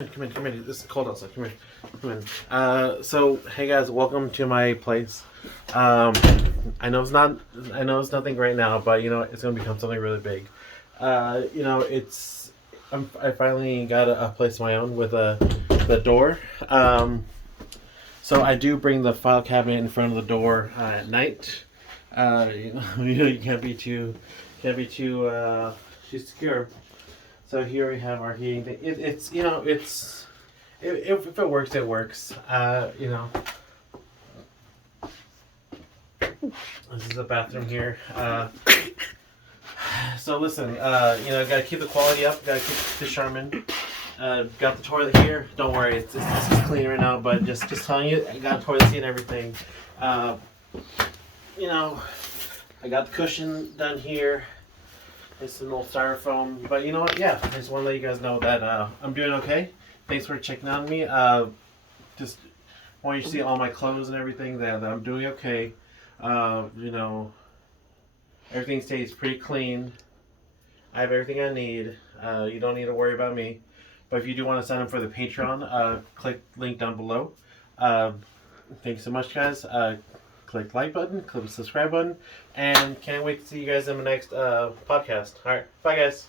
Come in. This is cold outside. Come in. So hey guys, welcome to my place. I know it's nothing right now, but it's gonna become something really big. I finally got a place of my own with the door. So I do bring the file cabinet in front of the door at night. You can't be too secure. So here we have our heating thing. If it works, it works. This is the bathroom here. So listen, gotta keep the quality up. Gotta keep the Charmin. Got the toilet here. Don't worry, it's clean right now. But just telling you, I got a toilet seat and everything. I got the cushion done here. It's an old styrofoam, but you know what? Yeah, I just want to let you guys know that I'm doing okay. Thanks for checking on me. Just want you to see all my clothes and everything that I'm doing okay. Everything stays pretty clean. I have everything I need. You don't need to worry about me. But if you do want to sign up for the Patreon, click link down below. Thank you so much, guys. Click the like button, click the subscribe button, and can't wait to see you guys in the next podcast. All right, bye, guys.